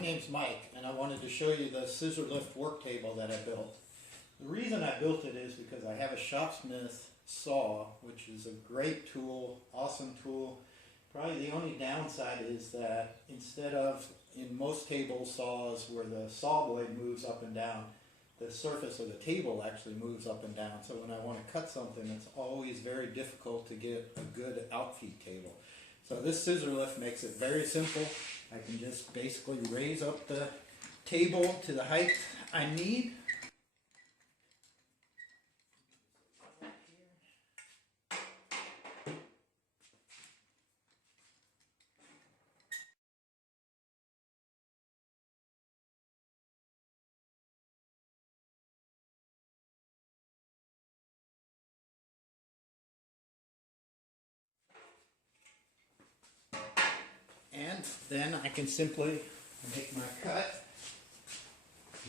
My name's Mike, and I wanted to show you the scissor lift work table that I built. The reason I built it is because I have a Shopsmith saw, which is a great tool, awesome tool. Probably the only downside is that instead of in most table saws where the saw blade moves up and down, the surface of the table actually moves up and down. So when I want to cut something, it's always very difficult to get a good outfeed table. So this scissor lift makes it very simple. I can just basically raise up the table to the height I need. And then I can simply make my cut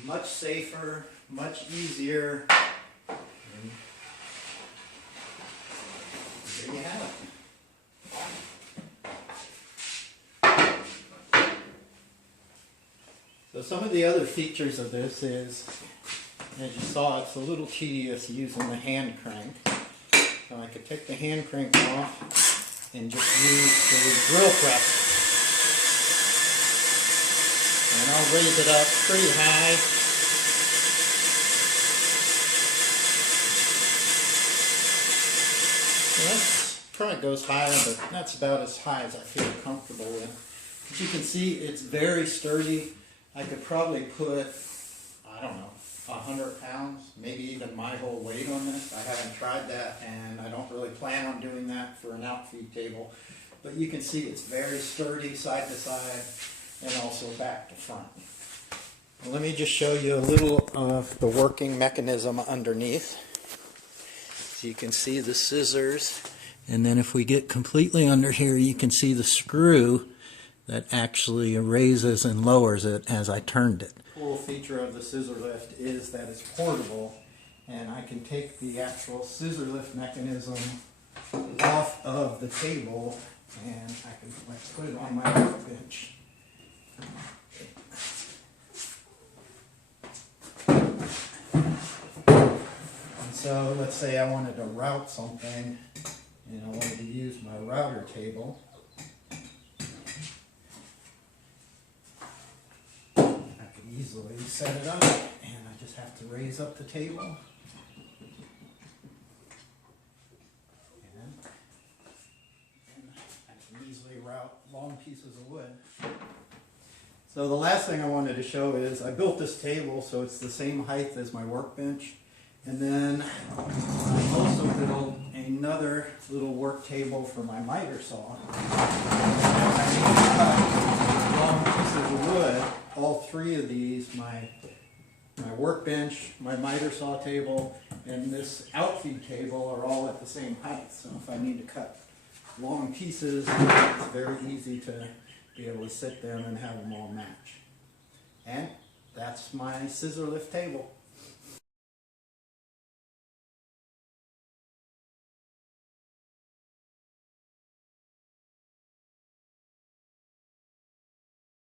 much safer, much easier. And there you have it. So some of the other features of this is, as you saw, it's a little tedious using the hand crank. So I could take the hand crank off and just use the drill press. And I'll raise it up pretty high. Well, that probably goes higher, but that's about as high as I feel comfortable with. As you can see, it's very sturdy. I could probably put, I don't know, 100 pounds, maybe even my whole weight on this. I haven't tried that, and I don't really plan on doing that for an outfeed table. But you can see it's very sturdy side to side, and also back to front. Well, let me just show you a little of the working mechanism underneath. So you can see the scissors, and then if we get completely under here, you can see the screw that actually raises and lowers it as I turned it. The cool feature of the scissor lift is that it's portable, and I can take the actual scissor lift mechanism off of the table, and I can put it on my workbench. And so let's say I wanted to route something and I wanted to use my router table. I could easily set it up, and I just have to raise up the table. And I can easily route long pieces of wood. So the last thing I wanted to show is I built this table so it's the same height as my workbench. And then I also built another little work table for my miter saw. I need to cut long pieces of wood. All three of these, my workbench, my miter saw table, and this outfeed table are all at the same height. So if I need to cut long pieces, it's very easy to be able to sit them and have them all match. And that's my scissor lift table.